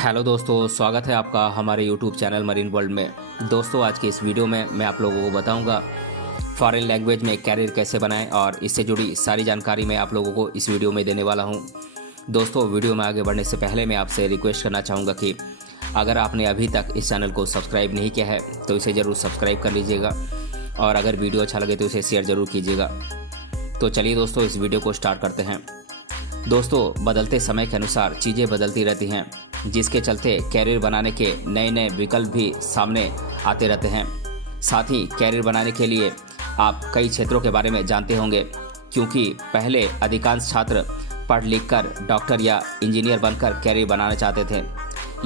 Hello दोस्तों, स्वागत है आपका हमारे यूट्यूब चैनल मरीन वर्ल्ड में। दोस्तों, आज की इस वीडियो में मैं आप लोगों को बताऊंगा फॉरेन लैंग्वेज में कैरियर कैसे बनाएं और इससे जुड़ी सारी जानकारी मैं आप लोगों को इस वीडियो में देने वाला हूं। दोस्तों, वीडियो में आगे बढ़ने से पहले मैं आपसे रिक्वेस्ट करना चाहूँगा कि अगर आपने अभी तक इस चैनल को सब्सक्राइब नहीं किया है तो इसे ज़रूर सब्सक्राइब कर लीजिएगा और अगर वीडियो अच्छा लगे तो इसे शेयर ज़रूर कीजिएगा। तो चलिए दोस्तों, इस वीडियो को स्टार्ट करते हैं। दोस्तों, बदलते समय के अनुसार चीज़ें बदलती रहती हैं, जिसके चलते कैरियर बनाने के नए नए विकल्प भी सामने आते रहते हैं। साथ ही कैरियर बनाने के लिए आप कई क्षेत्रों के बारे में जानते होंगे, क्योंकि पहले अधिकांश छात्र पढ़ लिख कर डॉक्टर या इंजीनियर बनकर कैरियर बनाना चाहते थे।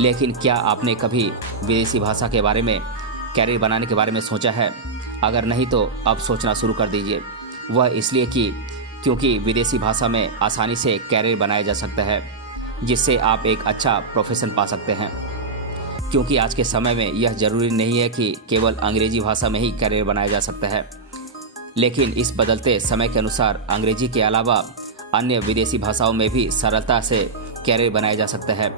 लेकिन क्या आपने कभी विदेशी भाषा के बारे में कैरियर बनाने के बारे में सोचा है? अगर नहीं तो अब सोचना शुरू कर दीजिए। वह इसलिए क्योंकि विदेशी भाषा में आसानी से कैरियर बनाया जा सकता है, जिससे आप एक अच्छा प्रोफेशन पा सकते हैं। क्योंकि आज के समय में यह ज़रूरी नहीं है कि केवल अंग्रेजी भाषा में ही कैरियर बनाया जा सकता है, लेकिन इस बदलते समय के अनुसार अंग्रेजी के अलावा अन्य विदेशी भाषाओं में भी सरलता से कैरियर बनाया जा सकता है।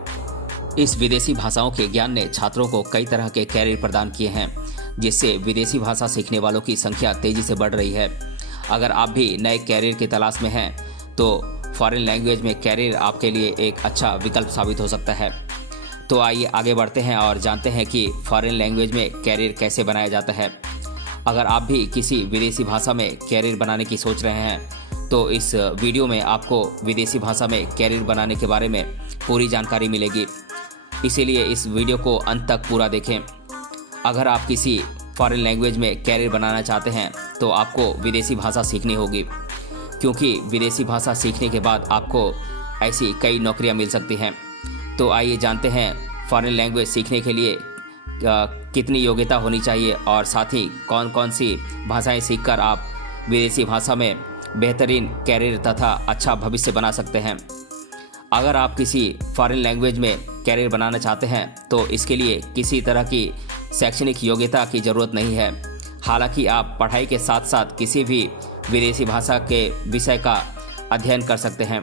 इस विदेशी भाषाओं के ज्ञान ने छात्रों को कई तरह के कैरियर प्रदान किए हैं, जिससे विदेशी भाषा सीखने वालों की संख्या तेज़ी से बढ़ रही है। अगर आप भी नए कैरियर की तलाश में हैं तो फॉरेन लैंग्वेज में कैरियर आपके लिए एक अच्छा विकल्प साबित हो सकता है। तो आइए आगे बढ़ते हैं और जानते हैं कि फॉरेन लैंग्वेज में कैरियर कैसे बनाया जाता है। अगर आप भी किसी विदेशी भाषा में कैरियर बनाने की सोच रहे हैं तो इस वीडियो में आपको विदेशी भाषा में कैरियर बनाने के बारे में पूरी जानकारी मिलेगी, इसीलिए इस वीडियो को अंत तक पूरा देखें। अगर आप किसी फॉरेन लैंग्वेज में कैरियर बनाना चाहते हैं तो आपको विदेशी भाषा सीखनी होगी, क्योंकि विदेशी भाषा सीखने के बाद आपको ऐसी कई नौकरियां मिल सकती हैं। तो आइए जानते हैं फॉरेन लैंग्वेज सीखने के लिए कितनी योग्यता होनी चाहिए और साथ ही कौन कौन सी भाषाएं सीखकर आप विदेशी भाषा में बेहतरीन कैरियर तथा अच्छा भविष्य बना सकते हैं। अगर आप किसी फॉरेन लैंग्वेज में कैरियर बनाना चाहते हैं तो इसके लिए किसी तरह की शैक्षणिक योग्यता की ज़रूरत नहीं है। हालांकि आप पढ़ाई के साथ साथ किसी भी विदेशी भाषा के विषय का अध्ययन कर सकते हैं।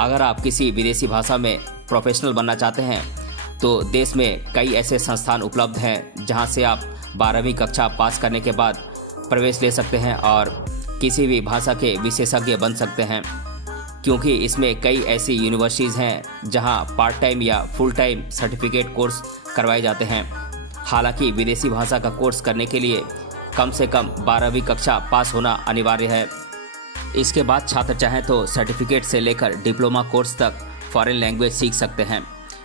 अगर आप किसी विदेशी भाषा में प्रोफेशनल बनना चाहते हैं तो देश में कई ऐसे संस्थान उपलब्ध हैं जहां से आप 12वीं कक्षा पास करने के बाद प्रवेश ले सकते हैं और किसी भी भाषा के विशेषज्ञ बन सकते हैं, क्योंकि इसमें कई ऐसी यूनिवर्सिटीज़ हैं जहां पार्ट टाइम या फुल टाइम सर्टिफिकेट कोर्स करवाए जाते हैं। हालांकि विदेशी भाषा का कोर्स करने के लिए कम से कम 12वीं कक्षा पास होना अनिवार्य है। इसके बाद छात्र चाहें तो सर्टिफिकेट से लेकर डिप्लोमा कोर्स तक फॉरेन लैंग्वेज सीख सकते हैं।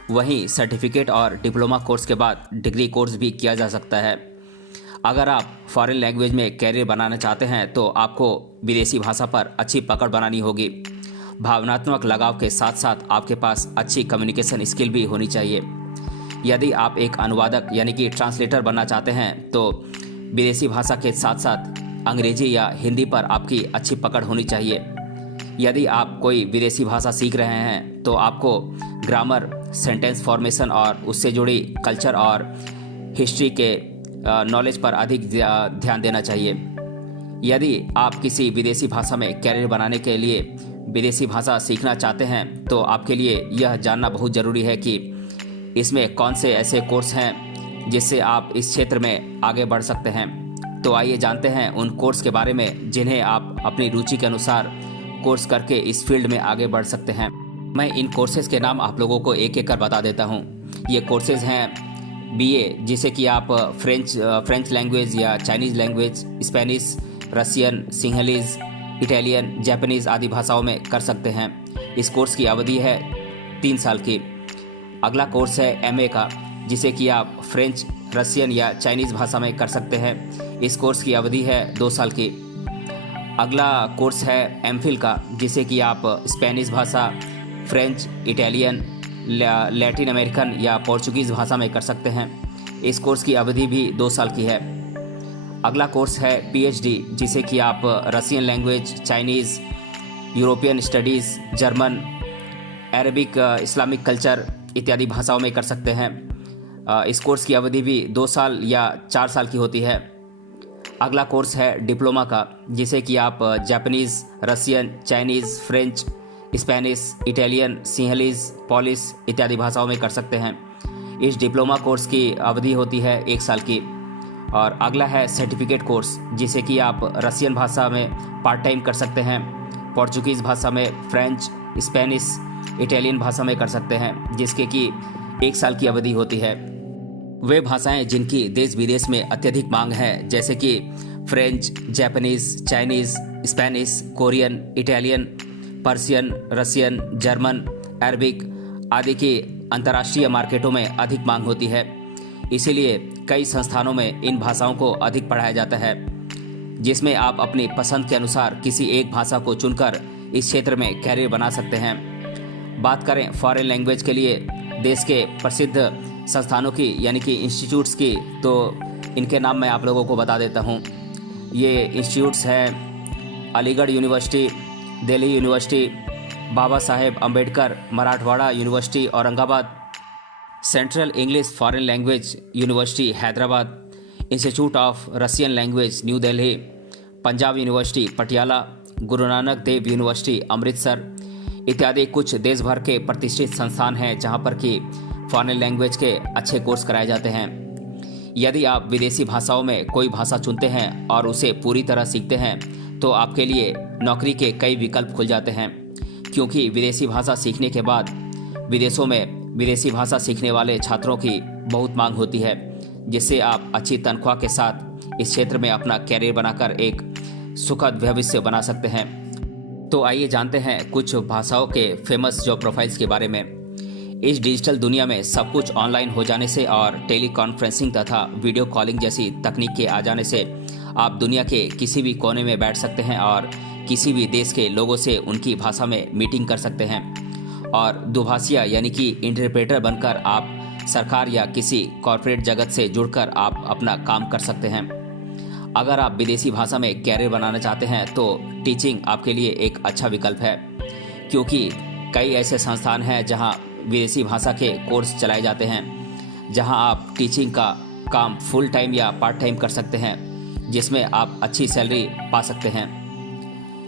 वहीं सर्टिफिकेट और डिप्लोमा कोर्स के बाद डिग्री कोर्स भी किया जा सकता है। अगर आप फॉरेन लैंग्वेज में कैरियर बनाना चाहते हैं तो आपको विदेशी भाषा पर अच्छी पकड़ बनानी होगी। भावनात्मक लगाव के साथ साथ आपके पास अच्छी कम्युनिकेशन स्किल भी होनी चाहिए। यदि आप एक अनुवादक यानी कि ट्रांसलेटर बनना चाहते हैं तो विदेशी भाषा के साथ साथ अंग्रेजी या हिंदी पर आपकी अच्छी पकड़ होनी चाहिए। यदि आप कोई विदेशी भाषा सीख रहे हैं तो आपको ग्रामर, सेंटेंस फॉर्मेशन और उससे जुड़ी कल्चर और हिस्ट्री के नॉलेज पर अधिक ध्यान देना चाहिए। यदि आप किसी विदेशी भाषा में कैरियर बनाने के लिए विदेशी भाषा सीखना चाहते हैं तो आपके लिए यह जानना बहुत ज़रूरी है कि इसमें कौन से ऐसे कोर्स हैं जिससे आप इस क्षेत्र में आगे बढ़ सकते हैं। तो आइए जानते हैं उन कोर्स के बारे में जिन्हें आप अपनी रुचि के अनुसार कोर्स करके इस फील्ड में आगे बढ़ सकते हैं। मैं इन कोर्सेज़ के नाम आप लोगों को एक एक कर बता देता हूँ। ये कोर्सेज़ हैं बीए, जिसे कि आप फ्रेंच लैंग्वेज या Chinese language, Spanish, Russian, Sinhalese, Italian, Japanese आदि भाषाओं में कर सकते हैं। इस कोर्स की अवधि है 3 साल की। अगला कोर्स है एमए का, जिसे कि आप फ्रेंच, रशियन या चाइनीज़ भाषा में कर सकते हैं। इस कोर्स की अवधि है 2 साल की। अगला कोर्स है एमफिल का, जिसे कि आप स्पेनिश भाषा, फ्रेंच, इटालियन, लैटिन अमेरिकन या पोर्चुगीज़ भाषा में कर सकते हैं। इस कोर्स की अवधि भी 2 साल की है। अगला कोर्स है पीएचडी, जिसे कि आप Russian language, Chinese, European studies, German, Arabic, Islamic culture इत्यादि भाषाओं में कर सकते हैं। इस कोर्स की अवधि भी 2 साल या 4 साल की होती है। अगला कोर्स है डिप्लोमा का, जिसे कि आप Japanese, Russian, Chinese, French Spanish, Italian, Sinhalese, Polish इत्यादि भाषाओं में कर सकते हैं। इस डिप्लोमा कोर्स की अवधि होती है 1 साल की। और अगला है सर्टिफिकेट कोर्स, जिसे कि आप रशियन भाषा में पार्ट टाइम कर सकते हैं, पोर्चुगीज़ भाषा में, फ्रेंच, स्पेनिश, इटालियन भाषा में कर सकते हैं, जिसके कि 1 साल की अवधि होती है। वे भाषाएं जिनकी देश विदेश में अत्यधिक मांग है, जैसे कि French, Japanese, Chinese, Spanish, Korean, Italian, Persian, Russian, German, Arabic आदि की अंतर्राष्ट्रीय मार्केटों में अधिक मांग होती है। इसीलिए कई संस्थानों में इन भाषाओं को अधिक पढ़ाया जाता है, जिसमें आप अपनी पसंद के अनुसार किसी एक भाषा को चुनकर इस क्षेत्र में कैरियर बना सकते हैं। बात करें फॉरेन लैंग्वेज के लिए देश के प्रसिद्ध संस्थानों की, यानी कि इंस्टीट्यूट्स की, तो इनके नाम मैं आप लोगों को बता देता हूँ। ये इंस्टीट्यूट्स हैं Aligarh university, Delhi university, Baba Saheb Ambedkar Marathwada university Aurangabad, central English foreign language university Hyderabad, institute of Russian language New Delhi, Punjab university Patiala, Guru Nanak Dev university Amritsar इत्यादि कुछ देश भर के प्रतिष्ठित संस्थान हैं जहां पर कि फॉरेन लैंग्वेज के अच्छे कोर्स कराए जाते हैं। यदि आप विदेशी भाषाओं में कोई भाषा चुनते हैं और उसे पूरी तरह सीखते हैं तो आपके लिए नौकरी के कई विकल्प खुल जाते हैं, क्योंकि विदेशी भाषा सीखने के बाद विदेशों में विदेशी भाषा सीखने वाले छात्रों की बहुत मांग होती है, जिससे आप अच्छी तनख्वाह के साथ इस क्षेत्र में अपना कैरियर बनाकर एक सुखद भविष्य बना सकते हैं। तो आइए जानते हैं कुछ भाषाओं के फेमस जॉब प्रोफाइल्स के बारे में। इस डिजिटल दुनिया में सब कुछ ऑनलाइन हो जाने से और टेली कॉन्फ्रेंसिंग तथा वीडियो कॉलिंग जैसी तकनीक के आ जाने से आप दुनिया के किसी भी कोने में बैठ सकते हैं और किसी भी देश के लोगों से उनकी भाषा में मीटिंग कर सकते हैं। और दुभाषिया यानी कि इंटरप्रेटर बनकर आप सरकार या किसी कॉरपोरेट जगत से जुड़कर आप अपना काम कर सकते हैं। अगर आप विदेशी भाषा में कैरियर बनाना चाहते हैं तो टीचिंग आपके लिए एक अच्छा विकल्प है, क्योंकि कई ऐसे संस्थान हैं जहां विदेशी भाषा के कोर्स चलाए जाते हैं, जहां आप टीचिंग का काम फुल टाइम या पार्ट टाइम कर सकते हैं, जिसमें आप अच्छी सैलरी पा सकते हैं।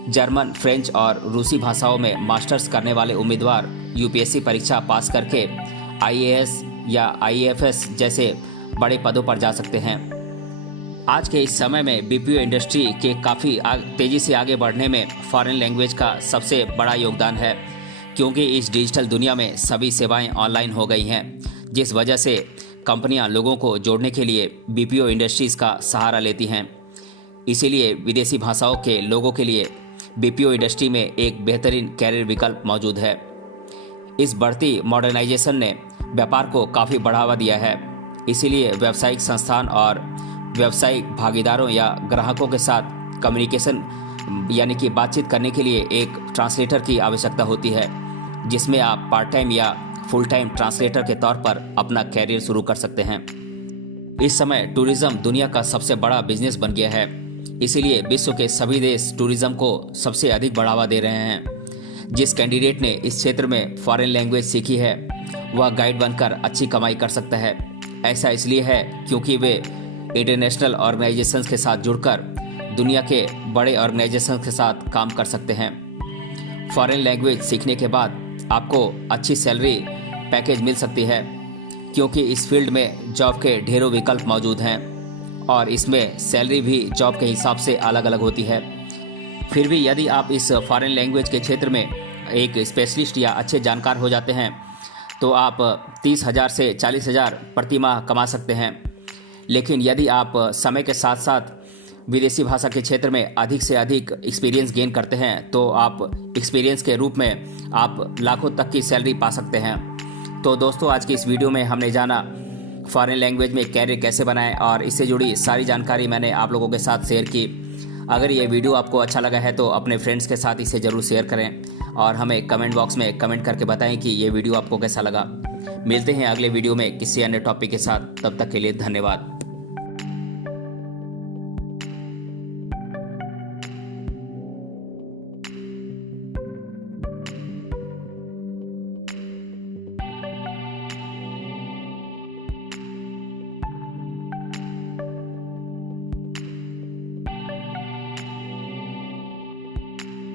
जर्मन, फ्रेंच और रूसी भाषाओं में मास्टर्स करने वाले उम्मीदवार यूपीएससी परीक्षा पास करके आईएएस या आईएफएस जैसे बड़े पदों पर जा सकते हैं। आज के इस समय में बीपीओ इंडस्ट्री के काफ़ी तेज़ी से आगे बढ़ने में फॉरेन लैंग्वेज का सबसे बड़ा योगदान है, क्योंकि इस डिजिटल दुनिया में सभी सेवाएं ऑनलाइन हो गई हैं, जिस वजह से कंपनियां लोगों को जोड़ने के लिए बीपीओ इंडस्ट्रीज़ का सहारा लेती हैं। इसीलिए विदेशी भाषाओं के लोगों के लिए बीपीओ इंडस्ट्री में एक बेहतरीन कैरियर विकल्प मौजूद है। इस बढ़ती मॉडर्नाइजेशन ने व्यापार को काफ़ी बढ़ावा दिया है, इसीलिए व्यावसायिक संस्थान और व्यावसायिक भागीदारों या ग्राहकों के साथ कम्युनिकेशन यानी कि बातचीत करने के लिए एक ट्रांसलेटर की आवश्यकता होती है, जिसमें आप पार्ट टाइम या फुल टाइम ट्रांसलेटर के तौर पर अपना कैरियर शुरू कर सकते हैं। इस समय टूरिज्म दुनिया का सबसे बड़ा बिजनेस बन गया है, इसीलिए विश्व के सभी देश टूरिज्म को सबसे अधिक बढ़ावा दे रहे हैं। जिस कैंडिडेट ने इस क्षेत्र में फॉरेन लैंग्वेज सीखी है वह गाइड बनकर अच्छी कमाई कर सकता है। ऐसा इसलिए है क्योंकि वे इंटरनेशनल ऑर्गेनाइजेशंस के साथ जुड़कर दुनिया के बड़े ऑर्गेनाइजेशंस के साथ काम कर सकते हैं। फॉरेन लैंग्वेज सीखने के बाद आपको अच्छी सैलरी पैकेज मिल सकती है, क्योंकि इस फील्ड में जॉब के ढेरों विकल्प मौजूद हैं और इसमें सैलरी भी जॉब के हिसाब से अलग अलग होती है। फिर भी यदि आप इस फॉरेन लैंग्वेज के क्षेत्र में एक स्पेशलिस्ट या अच्छे जानकार हो जाते हैं तो आप 30,000 से 40,000 प्रति माह कमा सकते हैं। लेकिन यदि आप समय के साथ साथ विदेशी भाषा के क्षेत्र में अधिक से अधिक एक्सपीरियंस गेन करते हैं तो आप एक्सपीरियंस के रूप में आप लाखों तक की सैलरी पा सकते हैं। तो दोस्तों, आज की इस वीडियो में हमने जाना फॉरेन लैंग्वेज में कैरियर कैसे बनाएं और इससे जुड़ी सारी जानकारी मैंने आप लोगों के साथ शेयर की। अगर ये वीडियो आपको अच्छा लगा है तो अपने फ्रेंड्स के साथ इसे ज़रूर शेयर करें और हमें कमेंट बॉक्स में कमेंट करके बताएं कि ये वीडियो आपको कैसा लगा। मिलते हैं अगले वीडियो में किसी अन्य टॉपिक के साथ, तब तक के लिए धन्यवाद।